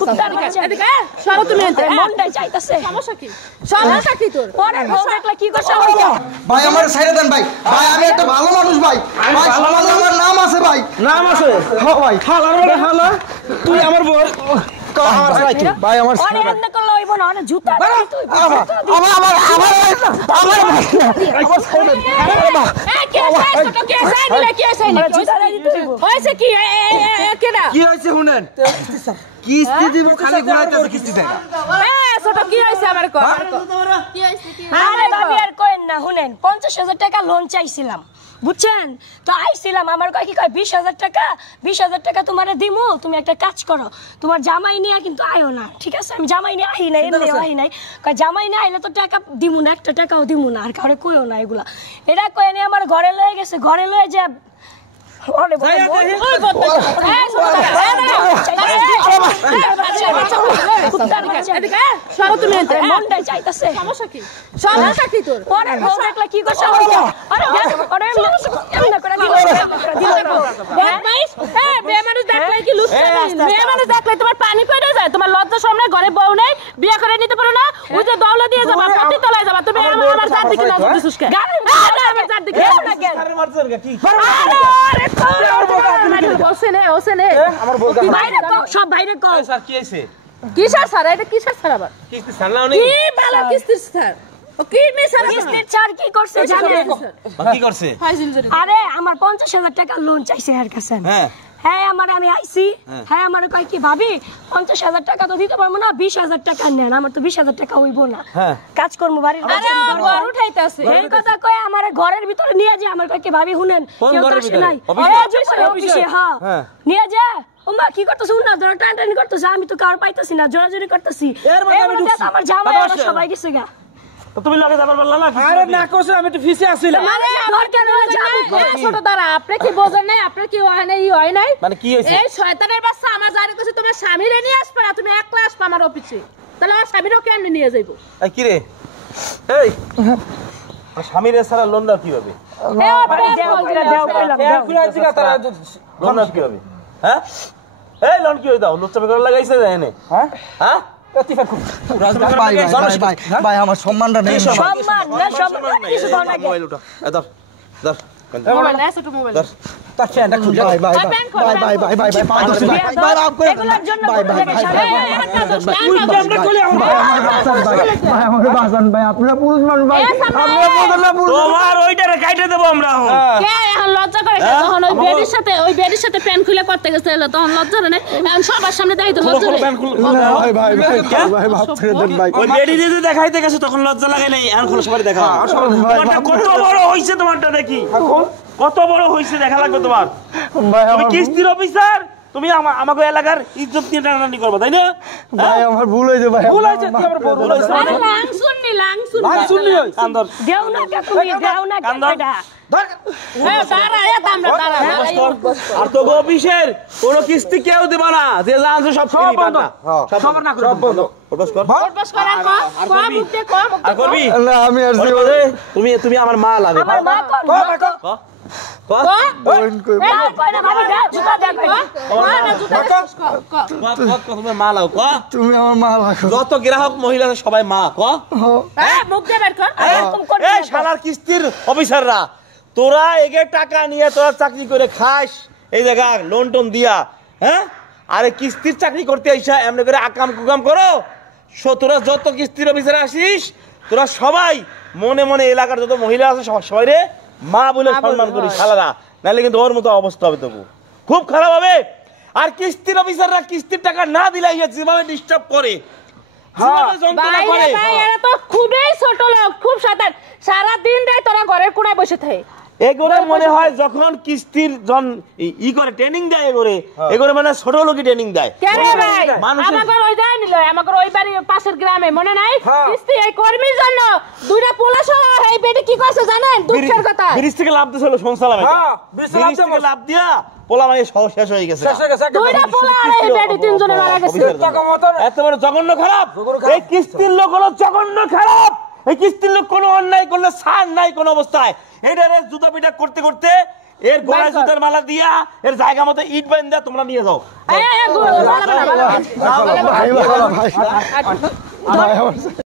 কুত্তার কাছে এদিকে সরো তুমি এনতে মনটাই চাইতাছে সমস্যা কি তোর পরে বউ দেখলে কি করছ ভাই আমার ছাইড়ে দেন ভাই ভাই আমি একটা ভালো মানুষ ভাই ভাই সমাজে আমার নাম আছে ভাই নাম আছে হ্যাঁ ভাই হালার বড় হালা তুই আমার বউ আমার ছাই ভাই আমার আরে এন্ড করলে হইব না আরে জুতা তুই আমার কে সাইলে কে সাইলে জুতা দিতে হইছে কি কেডা কি হইছে শুনেন কিস্তি দিব খালি ঘুরাইতেছে কিস্তি দেন ছোট কি হইছে আমার কো কি হইছে কি আরে ভাবি আর কইন না শুনেন 50000 টাকা লোন চাইছিলাম বুঝছেন তো আইছিলাম আমার কয় কি কয় 20000 টাকা তোমারে দিমু তুমি একটা কাজ করো তোমার জামাই নিয়া কিন্তু আইও না ঠিক আছে আমি জামাই নিয়া আই না এমনি আই নাই কয় জামাই না আইলে তো টাকা দিমু না একটা টাকাও দিমু না আর কারে কইও না এগুলা এটা কয় নি আমার ঘরে লয়ে গেছে ঘরে লয়ে যা ওরে কুত্তার কাছে এদিকে সরো তুমি এনতে মনটাই চাইতাছে সমস্যা কি তোর পরে বউ দেখলে কি করছ আরে এমন করে মেয়ে মানুষ দেখলে কি লুচ্চা মেয়ে মানুষ দেখলে তোমার পানি পড়ে যায় তোমার লজ্জা সামনে ঘরে বউ নেই বিয়ে করে নিতে পারো না ওই যে দৌলা দিয়ে যাবা পতি তলায় যাবা তুমি আমার জাত দিকে না দিছুস কে আরে আমার জাত দিকে না কেন আরে মারছর কি আরে ওসেনে আমার বউ বাইরে কও সব বাইরে কও স্যার কি হইছে কিসের স্যার এটা কিসের স্যার আবার কিস্তি ছাড়লাও নি কি ভালো কিস্তির স্যার ও কি মে স্যার কিস্তির স্যার কি করছে জানেন কি করছে আরে আমার 50000 টাকা লোন চাইছে এর কাছে হ্যাঁ আমি আইছি হ্যাঁ আমার কয় কি ভাবি 50000 টাকা তো দিতে পারবো না 20000 টাকা নেন আমার তো 20000 টাকা হইব না কাজ করব বাড়ির ঘর উঠাইতাছে এই কথা কয় আমার ঘরের ভিতরে নিয়ে যায় আমার কয় কি ভাবি শুনেন কেউ তো আসে নাই অফিসে হ্যাঁ নিয়ে যা ওমা কি করতেছ না ধরে টানটানি করতেছ আমি তো কার পাইতাছি না জোরাজোরি করতেছি আমার জামাই সবাই গেছে গা তো তুমি লাগে যাবার বললা না আরে না কইছ আমি একটু ফিসে আসছিলাম মানে ঘর কেন যাবি ছোট দাঁড়া আপনি কি বোঝেন নাই আপনার কি হয় নাই হয় নাই মানে কি হইছে এই শয়তানের বাচ্চা আমার জারি কইছে তোমার স্বামীরে নিয়ে আসবা না তুমি একলা আসবা আমার অফিসে তাহলে আমার স্বামীরও কেন নিয়ে যাইবো এই কি রে এই স্বামীর সারা লোন দাও কিভাবে এই আপনি দেও কইলাম লোন দাও কিভাবে হ্যাঁ এই লোন কি হই দাও লুচ্চামি করে লাগাইছে জানেন হ্যাঁ হ্যাঁ ভাই আমার সম্মানটা নেই সম্মান কিছু দাও না মোবাইল উঠা দাও দাও মোবাইল না ছোট মোবাইল তাকে না খুব ভাই এগুলোর জন্য ভাই আপনারা পুরুষ মানুষ ভাই তোমার ওইটারে কাইটে দেব আমরা কে এখন লজ্জা করে যখন ওই বেডির সাথে প্যান খুলে করতে গেছে তখন লজ্জা না এখন সবার সামনে দেখাই তো লজ্জা ভাই ভাই ছেড়ে দেন ভাই ওই বেডি দিয়ে দেখাইতে গেছে তখন লজ্জা লাগে নাই এখন খোলা সবাই দেখা কত বড় হইছে তোমারটা দেখি কত বড় হইছে দেখা লাগবে তোমার তুমি কিস্তির অফিসার তুমি আমাকে এলাকার ইজ্জত নিয়ে টানাটানি করবে তাই না ভাই আমার ভুল হইছে ভাই ভুল হইছে কি আমার ভুল হইছে আরে লাং শুননি কান্দর দেও না কে তুমি দেও না কে এটা হ্যাঁ দাঁড়া দাঁড়া আর তো অফিসের কোন কিস্তি কেউ দেব না যে জানছে সব ফ্রি বাটা সব না সব বন্ধ বস কর বস কর কম মুখে কম আর করবি না আমি আর তুমি আমার মা লাগে আমার মা কর তুমি আমার মা লাগো যত গ্রাহক মহিলা সবাই মা শালার কিস্তির অফিসাররা তোরা এগে টাকা নিয়ে তোরা চাকরি করে খাস এই জায়গা লোন টোন দিয়া হ্যাঁ আরে কিস্তির চাকরি করতে আইসা এমনি করে আকাম কুকাম করো তোরা যত কিস্তির অফিসার আসিস তোরা সবাই মনে মনে এলাকার যত মহিলা আছে সবাই রে মা বলে সম্মান করি শালারা নাহলে কিন্তু ওর মতো অবস্থা হবে তবু খুব খারাপ হবে আর কিস্তির অফিসাররা কিস্তির টাকা না দিলে যেভাবে ডিস্টার্ব করে খুবই ছোট লোক খুব সারা দিন দেয় তোরা ঘরের কোনায় বসে থাকে এগোরে মনে হয় যখন কিস্তির জন ই করে ট্রেনিং দেয় এগোরে মানে ছোট লোকই ট্রেনিং দেয় আমাদের ওই যায় নিল আমাদের ওই বাড়ি পাশের গ্রামে মনে নাই কিস্তি এই কর্মীর জন্য দুইটা পোলা সহ এই বেটি কি কইছে জানেন দুঃখের কথা ব্রিজ থেকে লাভ দিছিল সংসালামে ব্রিজ থেকে লাভ দিয়া পোলা মানে শেষ হয়ে গেছে দুইটা পোলা আর এই বেটি তিনজনে মারা গেছে এত বড় জঘন্য খারাপ এই কিস্তির লোক হলো জঘন্য খারাপ এই কিস্তির লোক কোনো অন্যায় করলে ছাড় নাই কোনো অবস্থায় এইটারে জুতা পিটা করতে করতে এর গলায় জুতার মালা দিয়া এর জায়গা মতো ইট বান্ধা তোমরা নিয়ে যাও। এই, এই, মালা, মালা, মালা। ভাই